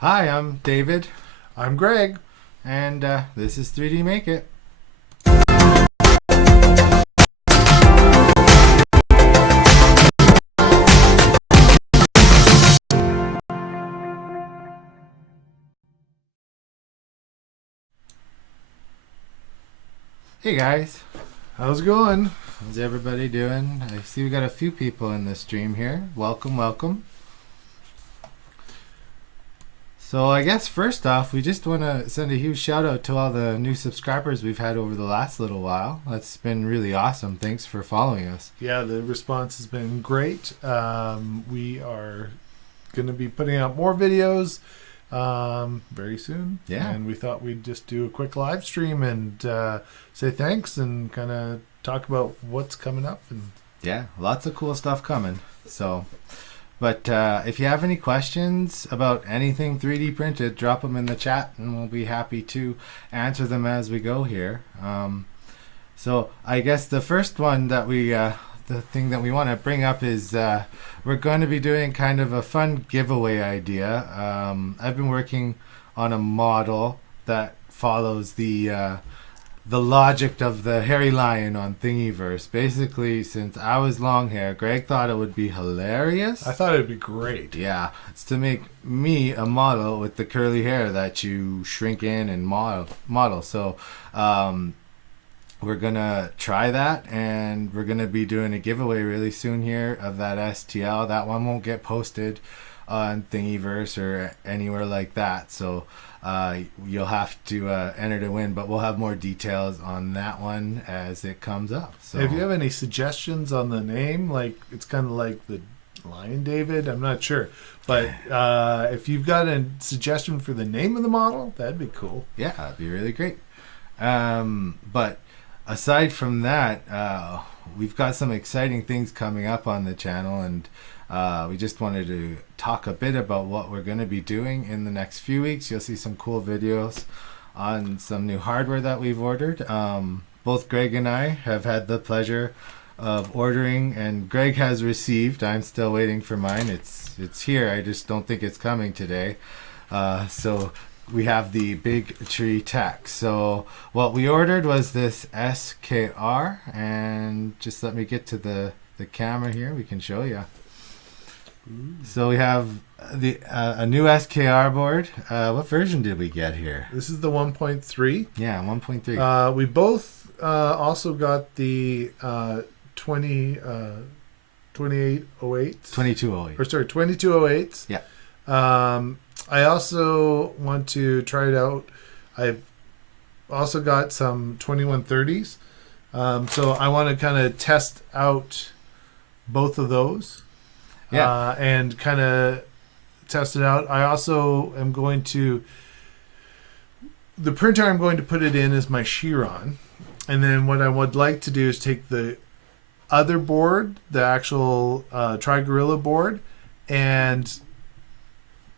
Hi, I'm David, I'm Greg. and this is 3D Make It. Hey guys, How's it going? how's everybody doing? I see we got a few people in the stream here. Welcome, welcome. So I guess first off, we just want to send a huge shout out to all the new subscribers we've had over the last little while. That's been really awesome. Thanks for following us. Yeah, the response has been great. We are going to be putting out more videos very soon. Yeah. And we thought we'd just do a quick live stream and say thanks and kind of talk about what's coming up. And Yeah, lots of cool stuff coming. But if you have any questions about anything 3D printed, drop them in the chat and we'll be happy to answer them as we go here. So I guess the first one that the thing that we want to bring up is we're going to be doing kind of a fun giveaway idea. I've been working on a model that follows the logic of the hairy lion on Thingiverse. Basically, since I was long hair, Greg thought it would be hilarious. I thought it'd be great. Yeah, it's to make me a model with the curly hair that you shrink in and model. So we're gonna try that, and we're gonna be doing a giveaway really soon here of that STL. That one won't get posted on Thingiverse or anywhere like that. So you'll have to enter to win, but we'll have more details on that one as it comes up. So If you have any suggestions on the name, like it's kind of like the Lion David, I'm not sure. But if you've got a suggestion for the name of the model, that'd be cool. yeah, that'd be really great. But aside from that, we've got some exciting things coming up on the channel, and we just wanted to talk a bit about what we're going to be doing in the next few weeks. You'll see some cool videos on some new hardware that we've ordered. Both Greg and I have had the pleasure of ordering, and Greg has received. I'm still waiting for mine. It's here. I just don't think it's coming today. So we have the Big Tree Tech. So what we ordered was this SKR, and just let me get to the camera here. We can show you. So we have the a new SKR board. What version did we get here? This is the 1.3. Yeah, 1.3. We both also got the 2808s. 2208. Or sorry, 2208s. Yeah. I also want to try it out. I've also got some 2130s. So I want to kind of test out both of those. Yeah. And kind of test it out. I also am going to... The printer I'm going to put it in is my Chiron. And then what I would like to do is take the other board, the actual Tri-Gorilla board, and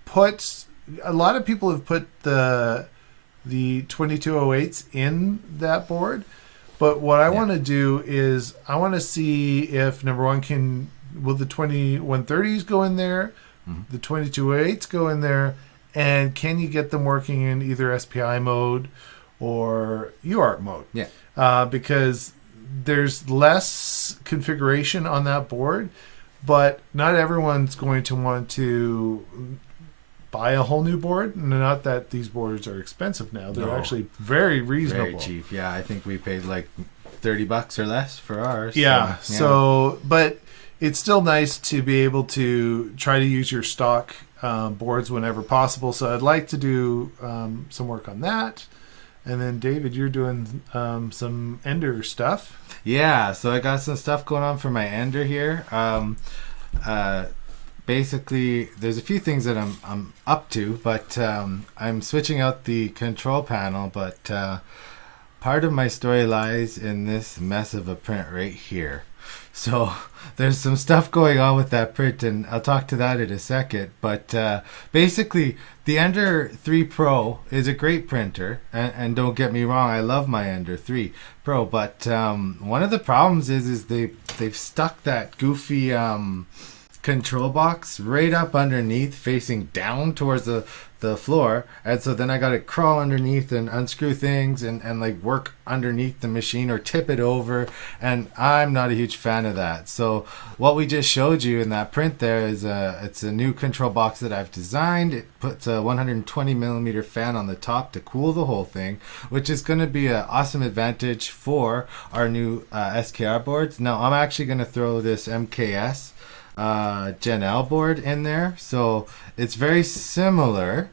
put... A lot of people have put the 2208s in that board. But what I want to do is I want to see if, number one, will the 2130s go in there, the 2208s go in there, and can you get them working in either SPI mode or UART mode? Yeah. Because there's less configuration on that board, but not everyone's going to want to buy a whole new board. Not that these boards are expensive now. They're actually very reasonable. Very cheap. Yeah, I think we paid like $30 or less for ours. Yeah. So, but it's still nice to be able to try to use your stock boards whenever possible. So I'd like to do some work on that. And then, David, you're doing some Ender stuff. Yeah, so I got some stuff going on for my Ender here. Basically, there's a few things that I'm up to, but I'm switching out the control panel. But part of my story lies in this mess of a print right here. So there's some stuff going on with that print, and I'll talk to that in a second. But basically, the Ender 3 Pro is a great printer, and don't get me wrong, I love my Ender 3 Pro. But one of the problems is they've stuck that goofy control box right up underneath, facing down towards the floor. And so then I got to crawl underneath and unscrew things and like work underneath the machine or tip it over. And I'm not a huge fan of that. So what we just showed you in that print there is it's a new control box that I've designed. It puts a 120 millimeter fan on the top to cool the whole thing, which is going to be an awesome advantage for our new SKR boards. Now I'm actually going to throw this MKS Gen L board in there, so it's very similar.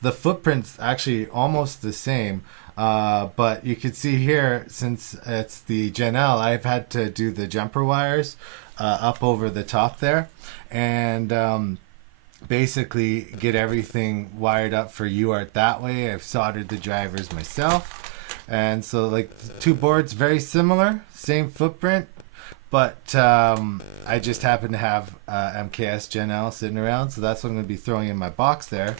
The footprint's actually almost the same, but you can see here, since it's the Gen L, I've had to do the jumper wires up over the top there, and basically get everything wired up for UART that way. I've soldered the drivers myself, and so like two boards very similar, same footprint. But I just happen to have MKS Gen L sitting around, so that's what I'm going to be throwing in my box there.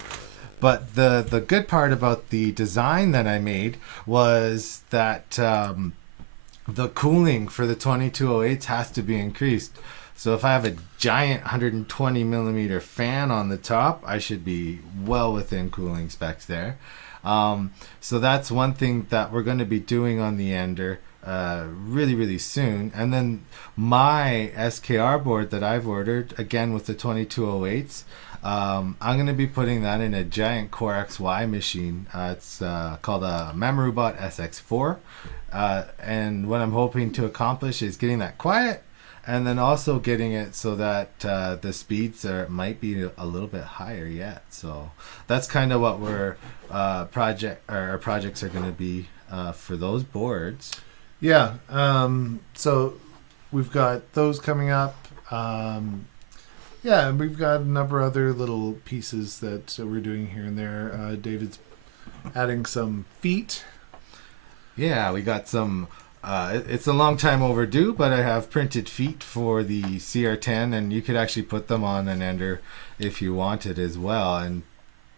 But the good part about the design that I made was that the cooling for the 2208s has to be increased. So if I have a giant 120 millimeter fan on the top, I should be well within cooling specs there. So that's one thing that we're going to be doing on the Ender really soon. And then my SKR board that I've ordered, again with the 2208s, I'm going to be putting that in a giant Core XY machine. It's called a Memorubot SX4, and what I'm hoping to accomplish is getting that quiet, and then also getting it so that the speeds might be a little bit higher yet. So that's kind of what our projects are going to be for those boards. Yeah. So we've got those coming up. Yeah, and we've got a number of other little pieces that we're doing here and there. David's adding some feet. Yeah, we got some. It's a long time overdue, but I have printed feet for the CR10, and you could actually put them on an Ender if you wanted as well. And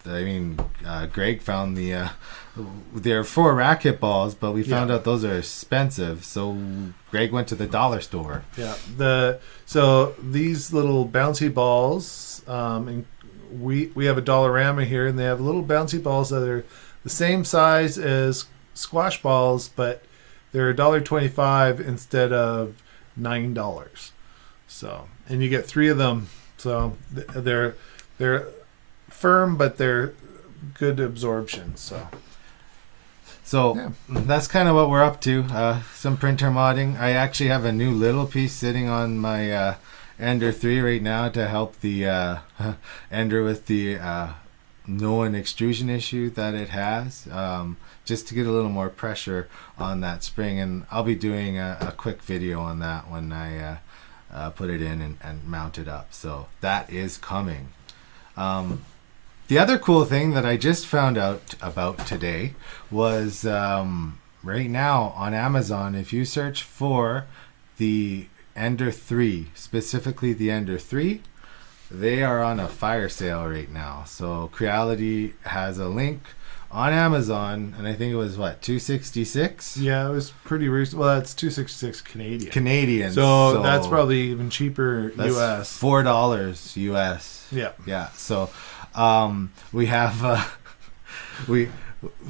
I mean, Greg found there are 4 racket balls, but we found out those are expensive. So Greg went to the dollar store. Yeah. So these little bouncy balls, and we have a Dollarama here, and they have little bouncy balls that are the same size as squash balls, but they're $1.25 instead of $9. So, and you get 3 of them. So they're firm, but they're good absorption. So that's kind of what we're up to. Some printer modding. I actually have a new little piece sitting on my Ender 3 right now to help the Ender with the known extrusion issue that it has, just to get a little more pressure on that spring. And I'll be doing a quick video on that when I put it in and mount it up. So that is coming. The other cool thing that I just found out about today was right now on Amazon, if you search for the Ender 3, specifically the Ender 3, they are on a fire sale right now. So Creality has a link on Amazon, and I think it was $266? Yeah, it was pretty reasonable. Well, that's $266 Canadian. So that's probably even cheaper US. $4 US. Yeah. So we have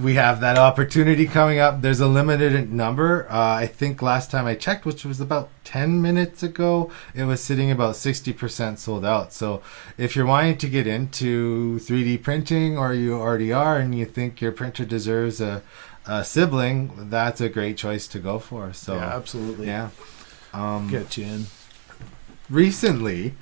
we have that opportunity coming up. There's a limited number. I think last time I checked, which was about 10 minutes ago, it was sitting about 60% sold out. So if you're wanting to get into 3D printing, or you already are and you think your printer deserves a sibling, that's a great choice to go for. So yeah, absolutely. Yeah. Get you in. Recently,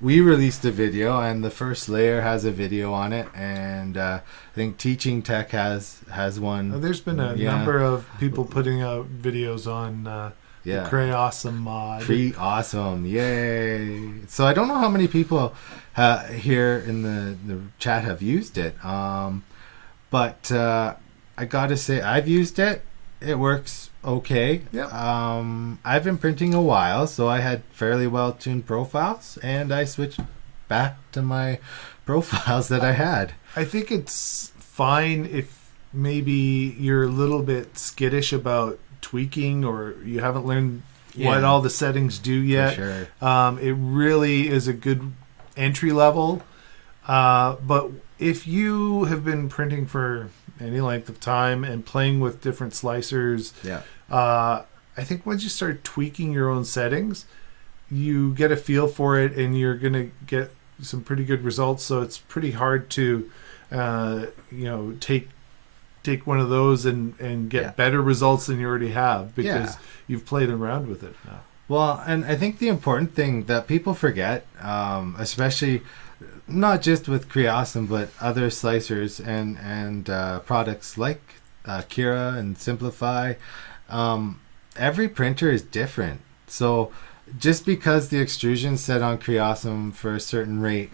we released a video, and the first layer has a video on it, and I think Teaching Tech has one. There's been a number of people putting out videos on the creawesome mod. Creawesome, yay! So I don't know how many people here in the chat have used it, but I gotta say I've used it. It works okay. Yep. I've been printing a while, so I had fairly well tuned profiles, and I switched back to my profiles that I had. I think it's fine if maybe you're a little bit skittish about tweaking, or you haven't learned what all the settings do yet. For sure. It really is a good entry level. But if you have been printing for any length of time and playing with different slicers, I think once you start tweaking your own settings, you get a feel for it, and you're going to get some pretty good results. So it's pretty hard to, take one of those and get better results than you already have, because you've played around with it now. Well, and I think the important thing that people forget, especially not just with creawesome, but other slicers and products like Kira and Simplify, every printer is different. So just because the extrusion set on creawesome for a certain rate,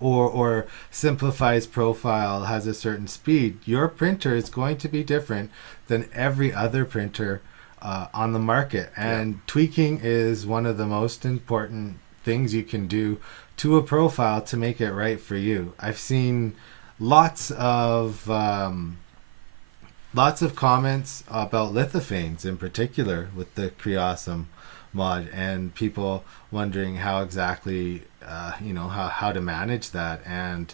or Simplify's profile has a certain speed, your printer is going to be different than every other printer on the market. And tweaking is one of the most important things you can do to a profile to make it right for you. I've seen lots of comments about lithophanes in particular with the creawesome mod, and people wondering how exactly how to manage that. And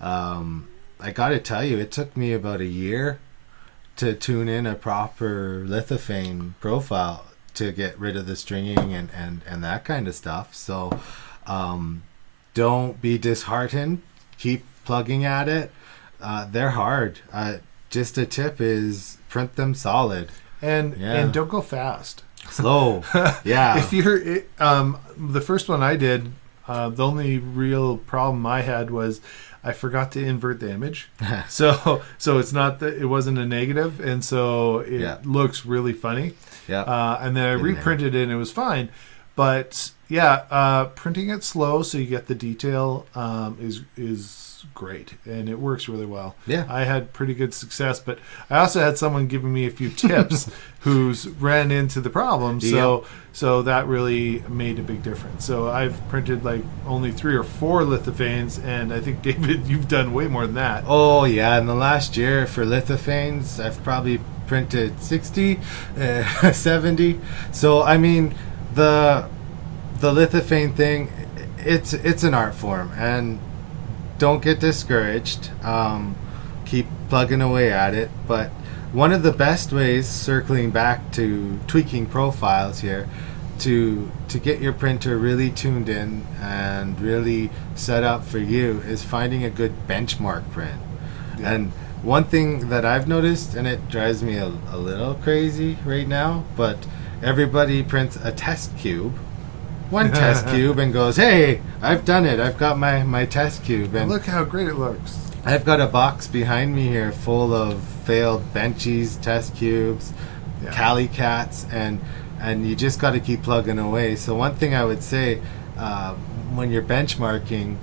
I gotta tell you, it took me about a year to tune in a proper lithophane profile to get rid of the stringing and that kind of stuff. So don't be disheartened, keep plugging at it. They're hard. Just a tip is print them solid, and don't go fast. Slow. Yeah. If you're the first one I did, the only real problem I had was I forgot to invert the image. so it's not that it wasn't a negative, and so it looks really funny. And then I reprinted it and it was fine. But printing it slow so you get the detail is great, and it works really well. I had pretty good success, but I also had someone giving me a few tips who's ran into the problem, so that really made a big difference. So I've printed like only 3 or 4 lithophanes, and I think, David, you've done way more than that. Oh yeah, in the last year for lithophanes I've probably printed 60, 70. So I mean, the lithophane thing, it's an art form, and don't get discouraged. Keep plugging away at it. But one of the best ways, circling back to tweaking profiles here, to get your printer really tuned in and really set up for you, is finding a good benchmark print. And one thing that I've noticed, and it drives me a little crazy right now, but everybody prints a test cube, one test cube, and goes, hey, I've done it, I've got my test cube, and look how great it looks. I've got a box behind me here full of failed benchies, test cubes, Cali cats, and you just got to keep plugging away. So one thing I would say, when you're benchmarking,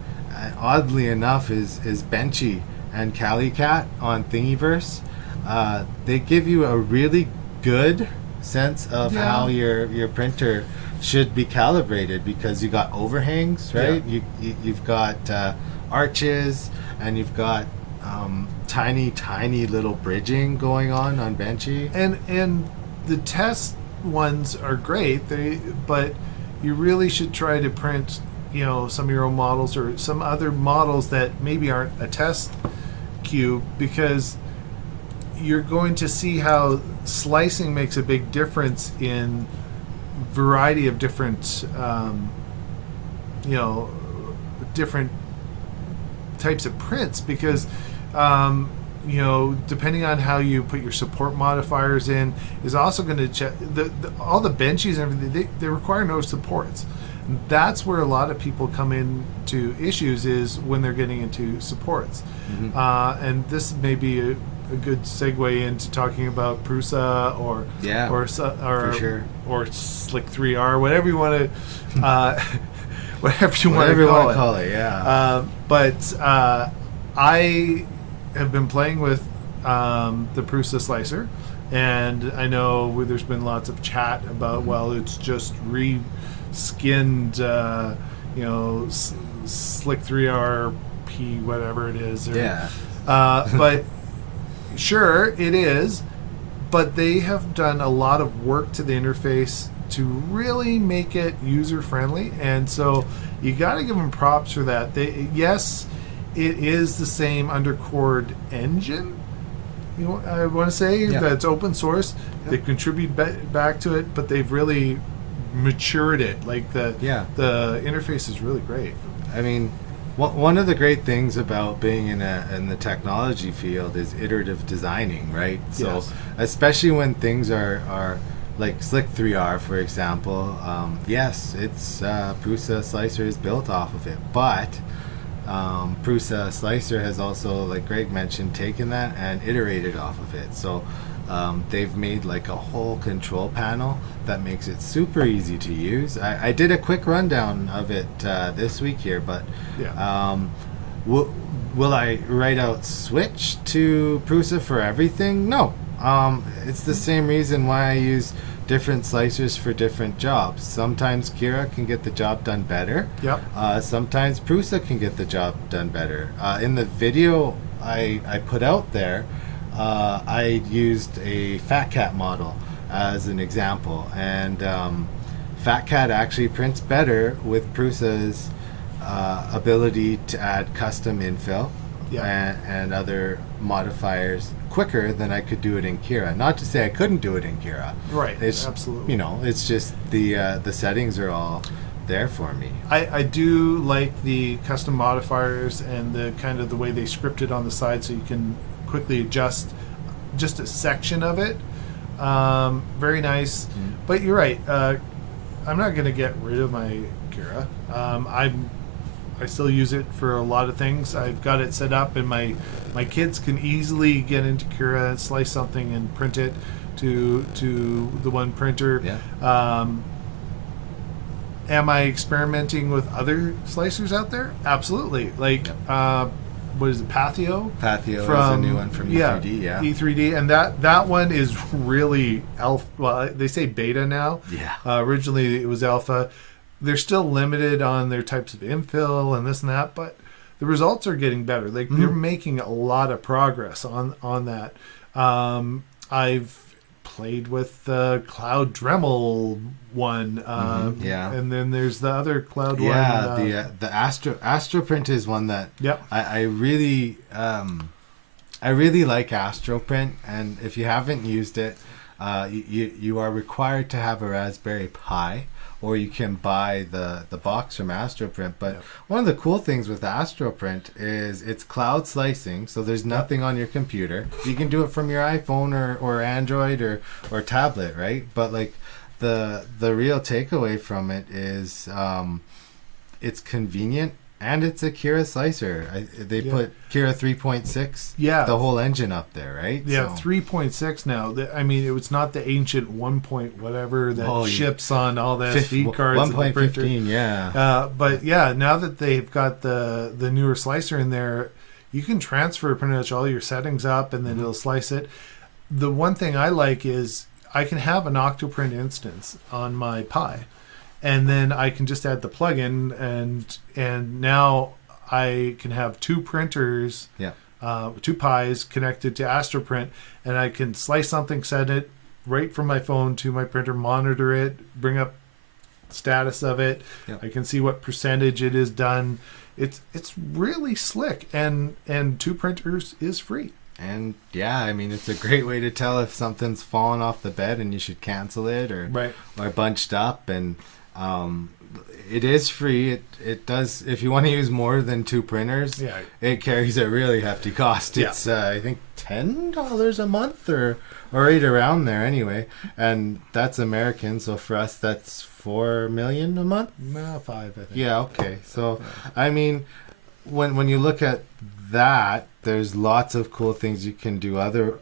oddly enough, is Benchy and Cali cat on Thingiverse. They give you a really good sense of how your printer should be calibrated, because you got overhangs, right? You've got arches, and you've got tiny little bridging going on Benchy. And the test ones are great, but you really should try to print some of your own models or some other models that maybe aren't a test cube, because you're going to see how slicing makes a big difference in variety of different different types of prints, because depending on how you put your support modifiers in is also going to check all the benchies and everything. They require no supports. That's where a lot of people come into issues, is when they're getting into supports. And this may be a good segue into talking about Prusa or for sure, or Slick 3R, whatever you want to whatever you want to call it. But I have been playing with the Prusa slicer, and I know there's been lots of chat about, well, it's just re-skinned, Slick 3R P, whatever it is. But sure, it is, but they have done a lot of work to the interface to really make it user friendly, and so you got to give them props for that. Yes, it is the same undercord engine. I want to say that it's open source. They contribute back to it, but they've really matured it. Like the interface is really great. I mean, one of the great things about being in the technology field is iterative designing, right? So especially when things are like Slick 3R, for example, yes, it's Prusa Slicer is built off of it, but Prusa Slicer has also, like Greg mentioned, taken that and iterated off of it. So they've made like a whole control panel that makes it super easy to use. I did a quick rundown of it this week here, but will I write out switch to Prusa for everything? No. It's the same reason why I use different slicers for different jobs. Sometimes Kira can get the job done better. Sometimes Prusa can get the job done better. In the video I put out there, I used a Fat Cat model as an example, and Fat Cat actually prints better with Prusa's ability to add custom infill and other modifiers quicker than I could do it in Kira. Not to say I couldn't do it in Kira. Right. It's, absolutely. It's just the settings are all there for me. I do like the custom modifiers and the kind of the way they scripted on the side, so you can quickly adjust just a section of it. Very nice. But you're right. I'm not going to get rid of my Kira. I still use it for a lot of things. I've got it set up, and my kids can easily get into Kira and slice something and print it to the one printer. Am I experimenting with other slicers out there? Absolutely. Like what is it, Pathio? Pathio is a new one from E3D, E3D, and that one is really alpha. Well, they say beta now. Originally it was alpha. They're still limited on their types of infill and this and that, but the results are getting better. Like they're making a lot of progress on that. I've played with the Cloud Dremel one, and then there's the other Cloud one. The Astroprint is one that I really like Astroprint, and if you haven't used it, you are required to have a Raspberry Pi, or you can buy the box from Astroprint. But one of the cool things with Astroprint is it's cloud slicing, so there's nothing on your computer. You can do it from your iPhone or Android or tablet, right? But like the real takeaway from it is it's convenient. And it's a Kira slicer. They put Kira 3.6, the whole engine up there, right? Yeah, so. 3.6 now. I mean, it was not the ancient 1 point whatever that ships on all the SD cards. 1.15, but now that they've got the newer slicer in there, you can transfer pretty much all your settings up, and then it'll slice it. The one thing I like is I can have an Octoprint instance on my Pi. And then I can just add the plugin, and now I can have two printers, two Pis connected to Astroprint, and I can slice something, send it right from my phone to my printer, monitor it, bring up status of it. I can see what percentage it is done. It's really slick, and two printers is free. And I mean, it's a great way to tell if something's fallen off the bed and you should cancel it or bunched up. And it is free. It does, if you want to use more than two printers, it carries a really hefty cost. It's I think $10 a month or right around there anyway, and that's American, so for us that's $4 million a month. No, 5 I think. Okay, so I mean, when you look at that, there's lots of cool things you can do other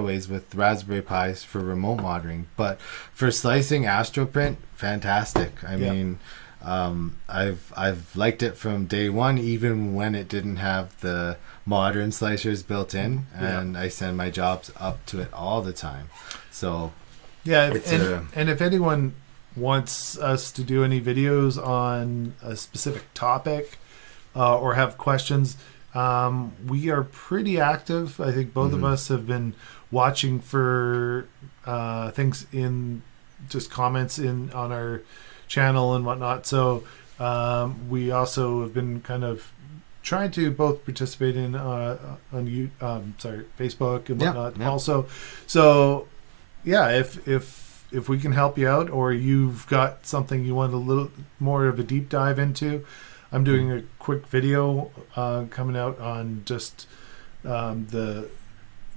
ways with Raspberry Pis for remote monitoring. But for slicing, Astroprint, fantastic. I mean, I've liked it from day one, even when it didn't have the modern slicers built in, and I send my jobs up to it all the time. So and if anyone wants us to do any videos on a specific topic or have questions, we are pretty active. I think both of us have been watching for things in just comments on our channel and whatnot. So we also have been kind of trying to both participate in Facebook and whatnot also. So yeah, if we can help you out, or you've got something you want a little more of a deep dive into, I'm doing a quick video coming out on just the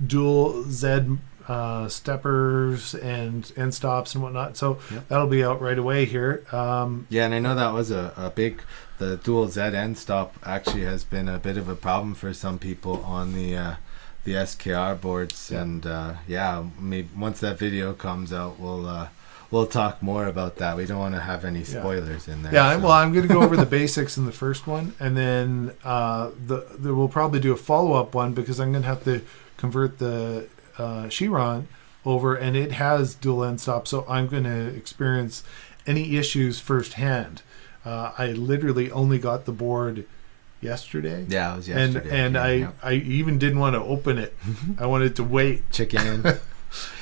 dual Z steppers and end stops and whatnot. So that'll be out right away here. And I know that was a big, the dual Z end stop actually has been a bit of a problem for some people on the SKR boards. And maybe once that video comes out, we'll talk more about that. We don't want to have any spoilers in there. Well, I'm going to go over the basics in the first one, and then we'll probably do a follow-up one, because I'm going to have to convert the Chiron over, and it has dual end stop, so I'm going to experience any issues firsthand. I literally only got the board yesterday. Yeah, it was yesterday. And I even didn't want to open it. I wanted to wait. Chicken.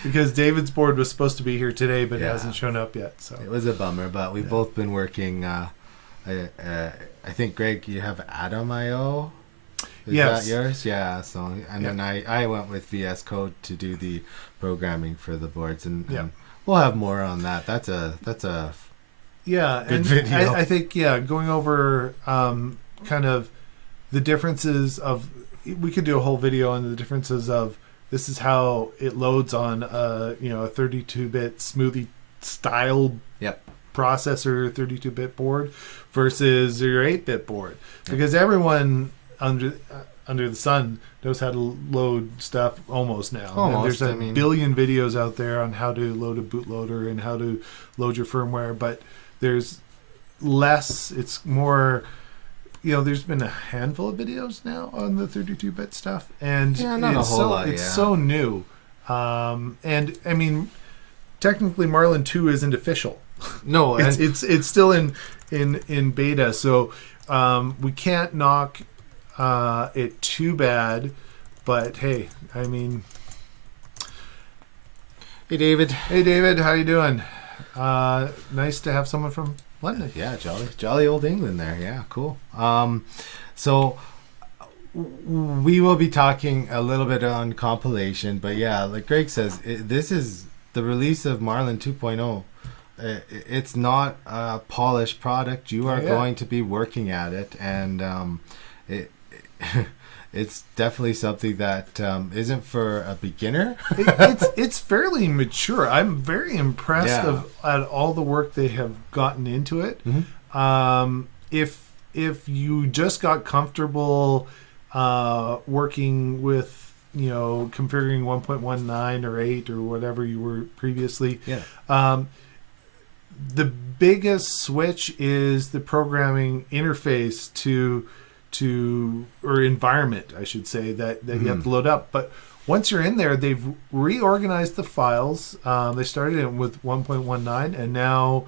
Because David's board was supposed to be here today, but it hasn't shown up yet. So it was a bummer, but we've both been working. I think, Greg, you have Atom.io. Is that yours? Yeah. So then I went with VS Code to do the programming for the boards, and we'll have more on that. That's a good video. I think going over kind of the differences of, we could do a whole video on the differences of, this is how it loads on a 32-bit smoothie style processor 32-bit board versus your 8-bit board, because everyone under the sun knows how to load stuff almost now. Almost. And there's a billion videos out there on how to load a bootloader and how to load your firmware, but there's less. It's more. There's been a handful of videos now on the 32-bit stuff, and not a whole lot. It's so new, and I mean, technically, Marlin 2 isn't official. No, it's still in beta, so we can't knock it too bad. But hey, I mean, hey David, how you doing? Nice to have someone from London. Yeah, jolly old England there. Yeah, cool. So we will be talking a little bit on compilation, but like Greg says, this is the release of Marlin 2.0. It's not a polished product. You are going to be working at it, and it's definitely something that isn't for a beginner. It's fairly mature. I'm very impressed at all the work they have gotten into it. Mm-hmm. If you just got comfortable working with configuring 1.19 or 8 or whatever you were previously, the biggest switch is the programming interface or environment, I should say, that you have to load up. But once you're in there, they've reorganized the files. They started it with 1.19, and now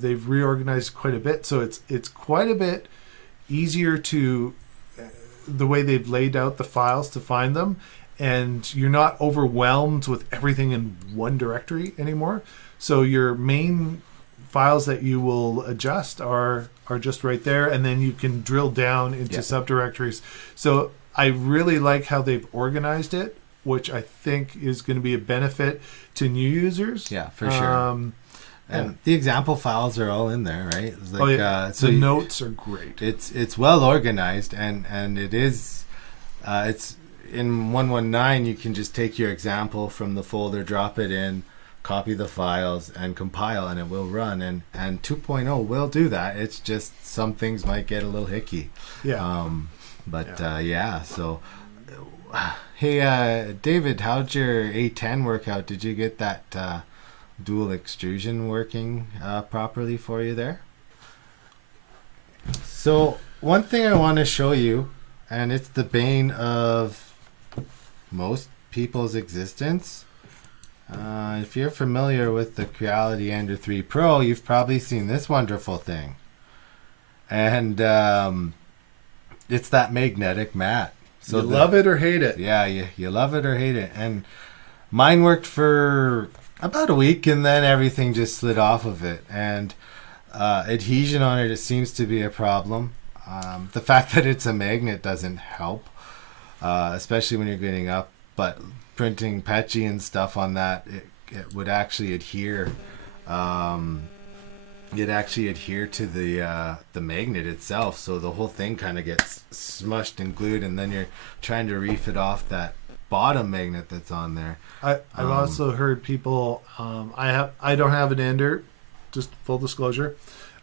they've reorganized quite a bit. So it's quite a bit easier to the way they've laid out the files to find them, and you're not overwhelmed with everything in one directory anymore. So your main files that you will adjust are just right there, and then you can drill down into subdirectories. So I really like how they've organized it, which I think is going to be a benefit to new users. Yeah, for sure. And the example files are all in there, right? It's like, so the notes are great. It's well organized, and it is. It's in 119. You can just take your example from the folder, drop it in, copy the files, and compile, and it will run. And 2.0 will do that. It's just some things might get a little hicky. So hey, David, how'd your A10 work out? Did you get that dual extrusion working properly for you there? So one thing I want to show you, and it's the bane of most people's existence. If you're familiar with the Creality Ender 3 Pro, you've probably seen this wonderful thing. And it's that magnetic mat. So you love it or hate it. Yeah, you love it or hate it. And mine worked for about a week, and then everything just slid off of it. And adhesion on it seems to be a problem. The fact that it's a magnet doesn't help, especially when you're getting up. But printing Petchy and stuff on that, it would actually adhere. It'd actually adhere to the magnet itself, so the whole thing kind of gets smushed and glued, and then you're trying to reef it off that bottom magnet that's on there. I've also heard people. I don't have an ender. Just full disclosure,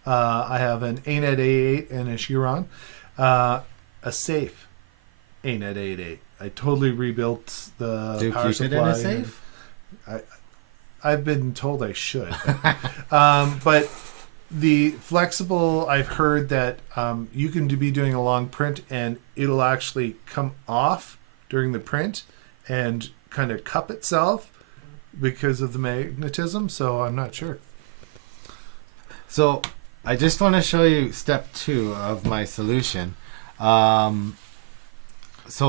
I have an ANET A8 and a Chiron, a safe ANET A8. I totally rebuilt the Do you power keep supply. it in a safe? I've been told I should, but the flexible. I've heard that you can be doing a long print and it'll actually come off during the print and kind of cup itself because of the magnetism. So I'm not sure. So I just want to show you step 2 of my solution. So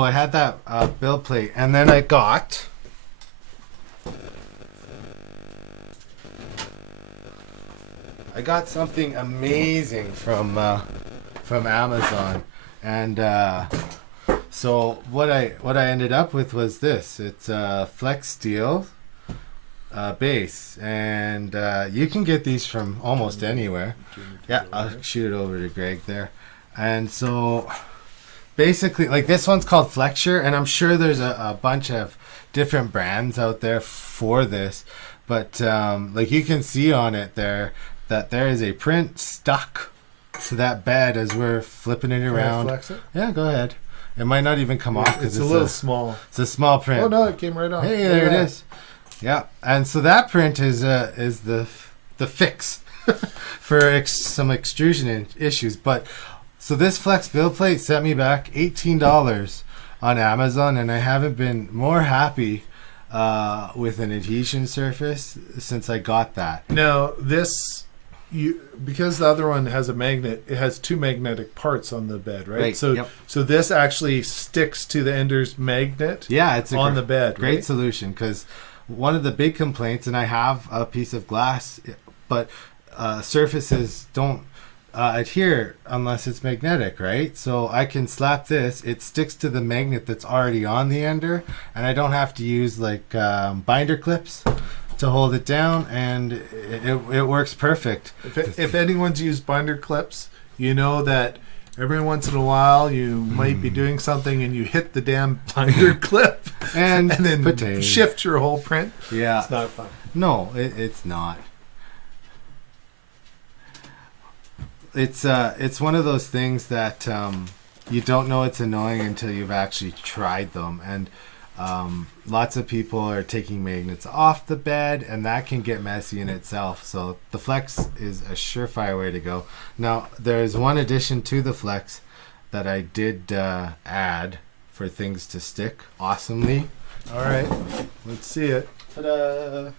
I had that build plate, and then I got something amazing from Amazon, and so what I ended up with was this. It's a flex steel base, and you can get these from almost anywhere. Yeah, I'll shoot it over to Greg there. And so basically, like, this one's called Flexure, and I'm sure there's a bunch of different brands out there for this, but like, you can see on it there that there is a print stuck to that bed as we're flipping it around. Can I flex it? Yeah, go ahead. It might not even come off because It's a little small. It's a small print. Oh no, it came right off. Hey, there it is. Yeah, and so that print is the fix for some extrusion issues. But so this flex build plate sent me back $18 on Amazon, and I haven't been more happy with an adhesion surface since I got that. Now this, because the other one has a magnet, it has 2 magnetic parts on the bed, right? So yep. so this actually sticks to the ender's magnet. Yeah, it's on the bed. Great right? solution, because one of the big complaints, and I have a piece of glass, but surfaces don't adhere unless it's magnetic, right? So I can slap this, it sticks to the magnet that's already on the ender, and I don't have to use like binder clips to hold it down, and it works perfect. If anyone's used binder clips, you know that every once in a while you might be doing something and you hit the damn binder clip and then shift your whole print. Yeah. It's not fun. No, it's not. It's one of those things that you don't know it's annoying until you've actually tried them, and lots of people are taking magnets off the bed, and that can get messy in itself. So the flex is a surefire way to go. Now there's one addition to the flex that I did add for things to stick awesomely. All right, let's see it. Ta-da!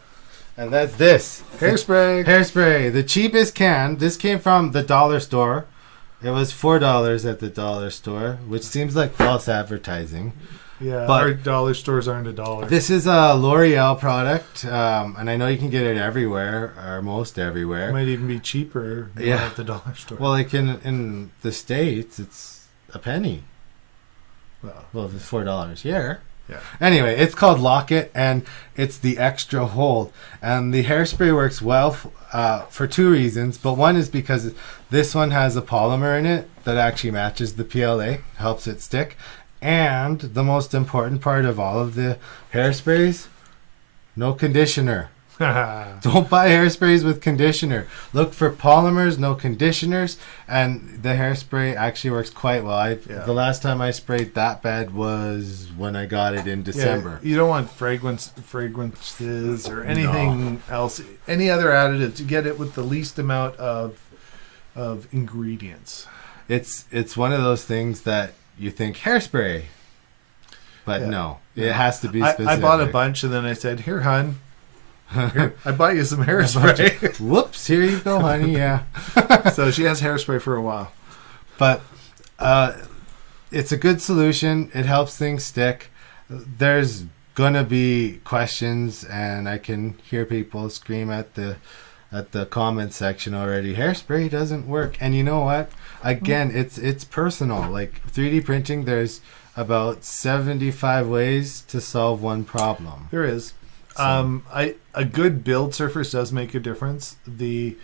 And that's this. Hairspray. Hairspray. The cheapest can. This came from the dollar store. It was $4 at the dollar store, which seems like false advertising. Yeah, but our dollar stores aren't $1. This is a L'Oreal product, and I know you can get it everywhere, or most everywhere. It might even be cheaper at the dollar store. Well, like in the States, it's a penny. Well, if it's $4 here. Yeah. Anyway, it's called Locket, and it's the extra hold. And the hairspray works well for 2 reasons, but one is because this one has a polymer in it that actually matches the PLA, helps it stick. And the most important part of all of the hairsprays, no conditioner. Don't buy hairsprays with conditioner. Look for polymers, no conditioners, and the hairspray actually works quite well. The last time I sprayed that bed was when I got it in December. Yeah, you don't want fragrances or anything else, any other additives. You get it with the least amount of ingredients. It's one of those things that you think hairspray, but no, it has to be specific. I bought a bunch, and then I said, "Here, hun." Here, I bought you some hairspray. Whoops, here you go, honey. Yeah. So she has hairspray for a while. But it's a good solution. It helps things stick. There's gonna be questions, and I can hear people scream at the comment section already. Hairspray doesn't work, and you know what? Again, it's personal. Like 3D printing, there's about 75 ways to solve one problem. There is. So- A good build surface does make a difference. The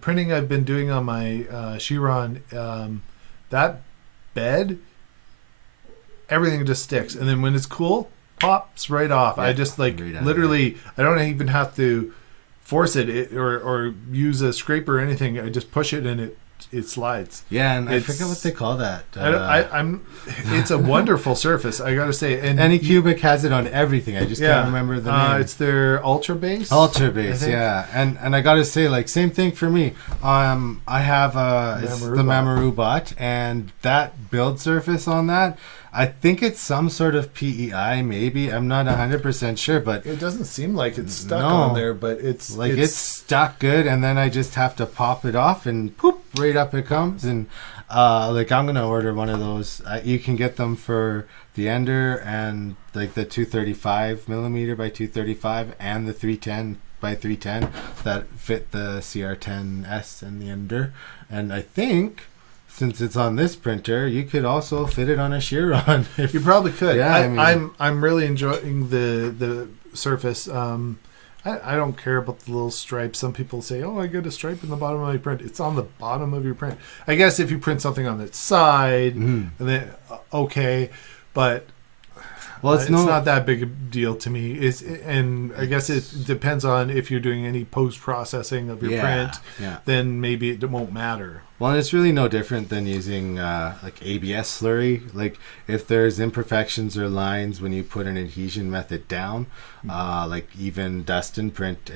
printing I've been doing on my Chiron, that bed, everything just sticks, and then when it's cool, pops right off. Yeah, I just like right out of literally, I don't even have to force it, or use a scraper or anything. I just push it and it slides. Yeah, and I It's- forget what they call that. I'm. It's a wonderful surface, I gotta say. And Anycubic has it on everything. I just can't remember the name. It's their Ultra Base. Ultra I Base, think. yeah, and I gotta say, like, same thing for me. I have it's the Mamoru bot, and that build surface on that, I think it's some sort of PEI, maybe. I'm not 100% sure, but It doesn't seem like it's stuck No. on there, but it's stuck good, and then I just have to pop it off, and poop, right up it comes. And like, I'm gonna order one of those. You can get them for the Ender and like the 235 millimeter by 235 and the 310 by 310 that fit the CR10S and the Ender. And I think, since it's on this printer, you could also fit it on a Chiron. You probably could. Yeah, I mean- I'm really enjoying the surface. I don't care about the little stripes. Some people say, "Oh, I get a stripe in the bottom of my print." It's on the bottom of your print. I guess if you print something on its side, Mhm. and then okay, but Well, it's not that big a deal to me. And I guess it depends on if you're doing any post processing of your print. Yeah. Then maybe it won't matter. Well, it's really no different than using like ABS slurry. Like, if there's imperfections or lines when you put an adhesion method down, like even Dustin print,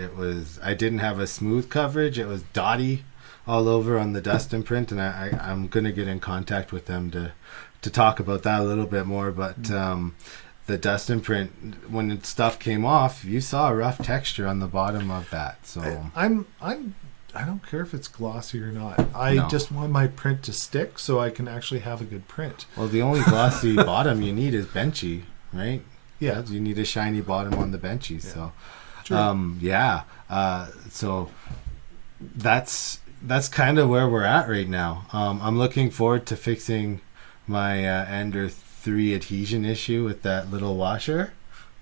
I didn't have a smooth coverage. It was dotty all over on the Dustin print, and I'm gonna get in contact with them to talk about that a little bit more. But the Dustin print, when stuff came off, you saw a rough texture on the bottom of that. So I don't care if it's glossy or not. I No. just want my print to stick so I can actually have a good print. well, the only glossy bottom you need is benchy, right? Yeah. You need a shiny bottom on the benchies. Yeah. So, True. so that's kind of where we're at right now. I'm looking forward to fixing my Ender 3 adhesion issue with that little washer.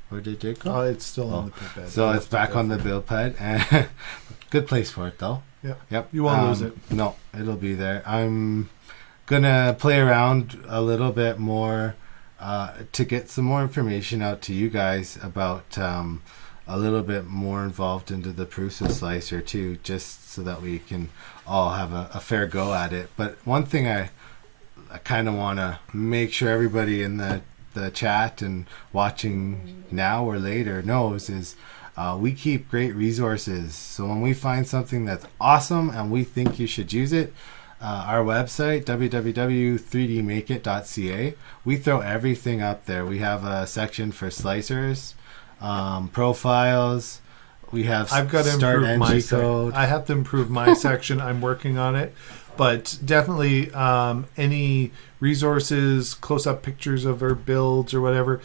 Where did it go? It's still on the pit bed. So I'll it's have to back go on the for it. build pad. And good place for it, though. Yeah. Yep. You won't lose it. No, it'll be there. I'm gonna play around a little bit more to get some more information out to you guys about a little bit more involved into the Prusa slicer too, just so that we can all have a fair go at it. But one thing I kind of want to make sure everybody in the chat and watching now or later knows is we keep great resources. So when we find something that's awesome and we think you should use it, our website, www.3dmakeit.ca, we throw everything up there. We have a section for slicers, profiles. We have I've got to start improve my NG code. I have to improve my section. I'm working on it. But definitely any resources, close-up pictures of our builds or whatever,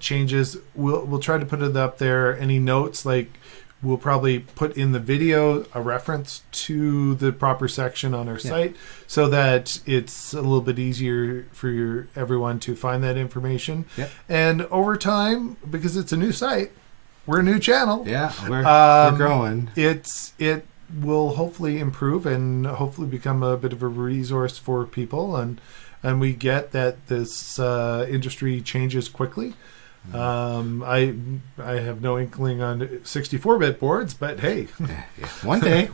changes, we'll try to put it up there. Any notes, like we'll probably put in the video a reference to the proper section on our site so that it's a little bit easier for everyone to find that information. Yep. And over time, because it's a new site, we're a new channel. Yeah, we're growing. It will hopefully improve and hopefully become a bit of a resource for people, and we get that this industry changes quickly. I have no inkling on 64-bit boards, but hey, Yeah. One day.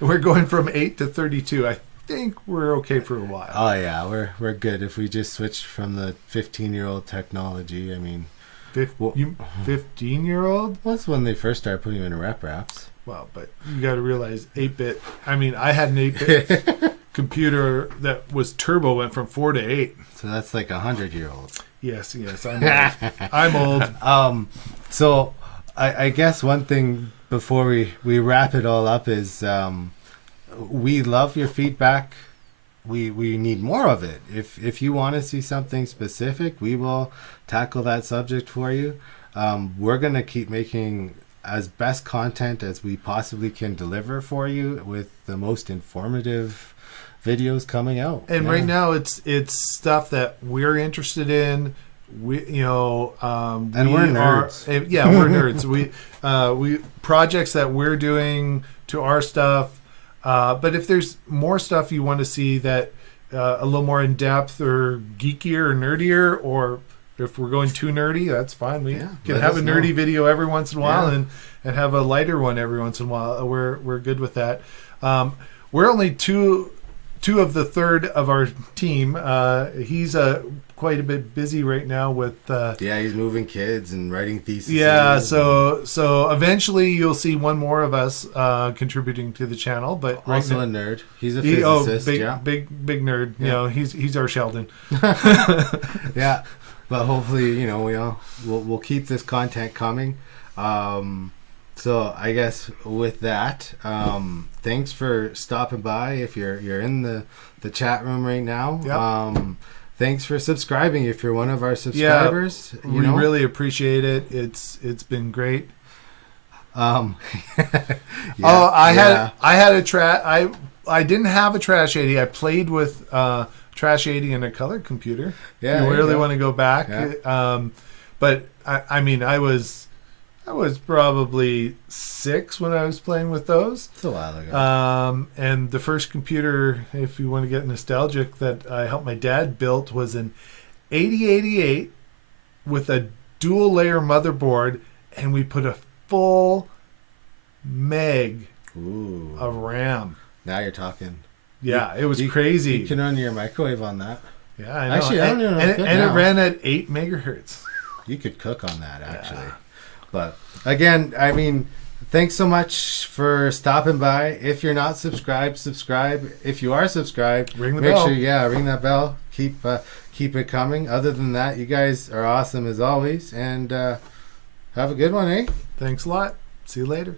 we're going from 8 to 32. I think we're okay for a while. Oh yeah, we're good. If we just switched from the 15-year-old technology, I mean, 15-year-old? that's when they first started putting them in rep wraps. Well, but you got to realize 8-bit. I mean, I had an 8-bit computer that was turbo, went from 4 to 8. So that's like 100-year-old. Yes, I'm old. I'm old. So I guess one thing before we wrap it all up is we love your feedback we need more of it. If you want to see something specific, we will tackle that subject for you. We're gonna keep making as best content as we possibly can deliver for you, with the most informative videos coming out. And right now it's stuff that we're interested in. We we're nerds. We're nerds. We projects that we're doing to our stuff. But if there's more stuff you want to see that a little more in depth or geekier or nerdier, or if we're going too nerdy, that's fine. We can have a nerdy video every once in a while and have a lighter one every once in a while. We're good with that. We're only two of the third of our team. He's quite a bit busy right now with he's moving kids and writing theses. So eventually you'll see one more of us contributing to the channel, but also a nerd. He's a physicist. Big nerd. Yeah. He's our Sheldon. Yeah, but hopefully we'll keep this content coming. So I guess with that, thanks for stopping by. If you're in the chat room right now, thanks for subscribing. If you're one of our subscribers, we really appreciate it. It's been great. I didn't have a Trash 80. I played with Trash 80 in a color computer. Yeah, if you really want to go back. Yeah. But I was probably 6 when I was playing with those. It's a while ago. And the first computer, if you want to get nostalgic, that I helped my dad built was an 8088 with a dual layer motherboard, and we put a full meg of RAM. Now you're talking. Yeah, it was crazy. You can run your microwave on that. Yeah, I know. Actually, I don't know. And it ran at 8 megahertz. You could cook on that, actually. Yeah. But again, thanks so much for stopping by. If you're not subscribed, subscribe. If you are subscribed, ring the bell. Ring that bell. Keep it coming. Other than that, you guys are awesome as always, and have a good one, eh? Thanks a lot. See you later.